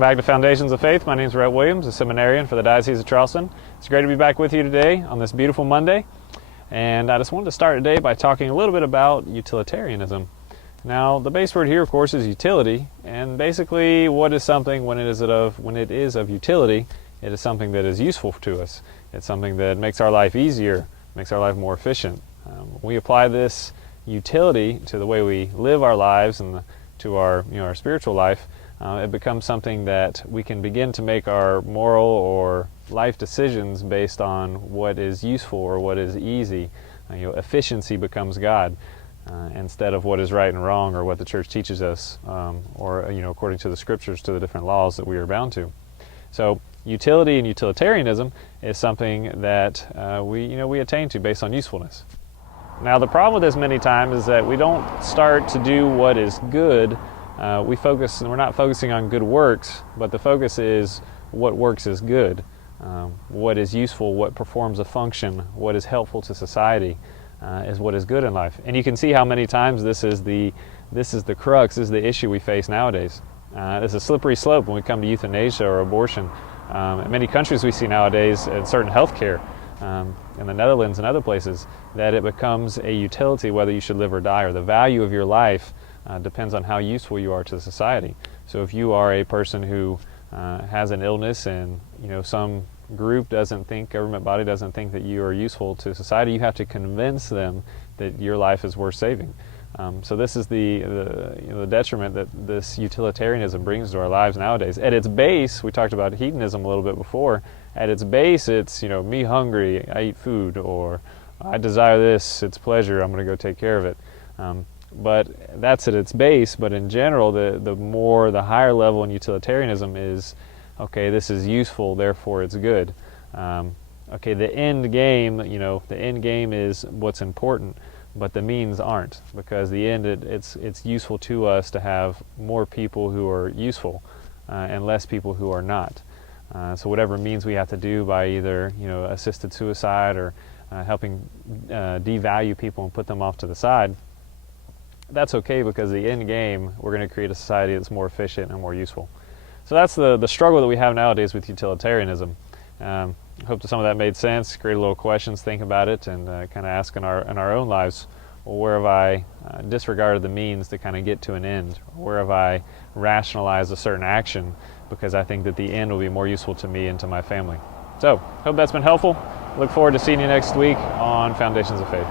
Welcome back to Foundations of Faith. My name is Rhett Williams, a seminarian for the Diocese of Charleston. It's great to be back with you today on this beautiful Monday. And I just wanted to start today by talking a little bit about utilitarianism. Now, the base word here, of course, is utility. And basically, what is something when it is of utility? It is something that is useful to us. It's something that makes our life easier, makes our life more efficient. We apply this utility to the way we live our lives and to our spiritual life. It becomes something that we can begin to make our moral or life decisions based on what is useful or what is easy. Efficiency becomes God instead of what is right and wrong or what the church teaches us, or according to the scriptures, to the different laws that we are bound to. So utility and utilitarianism is something that we attain to based on usefulness. Now, the problem with this many times is that we don't start to do what is good. We're not focusing on good works, but the focus is what works is good, what is useful, what performs a function, what is helpful to society, is what is good in life. And you can see how many times this is the crux, this is the issue we face nowadays. It's a slippery slope when we come to euthanasia or abortion. In many countries we see nowadays, in certain healthcare, in the Netherlands and other places, that it becomes a utility whether you should live or die, or the value of your life depends on how useful you are to society. So if you are a person who has an illness and some group government body doesn't think that you are useful to society, you have to convince them that your life is worth saving. So this is the detriment that this utilitarianism brings to our lives nowadays. At its base, we talked about hedonism a little bit before. At its base, it's me hungry, I eat food, or I desire this, it's pleasure, I'm going to go take care of it. But that's at its base. But in general, the higher level in utilitarianism is, okay, this is useful, therefore it's good. Okay, the end game is what's important, but the means aren't, because the end it's useful to us to have more people who are useful and less people who are not. So whatever means we have to do by either assisted suicide or helping devalue people and put them off to the side, that's okay, because the end game, we're going to create a society that's more efficient and more useful. So that's the struggle that we have nowadays with utilitarianism. I hope that some of that made sense. Create a little questions, think about it, and kind of ask in our own lives, well, where have I disregarded the means to kind of get to an end? Where have I rationalized a certain action because I think that the end will be more useful to me and to my family? So, hope that's been helpful. Look forward to seeing you next week on Foundations of Faith.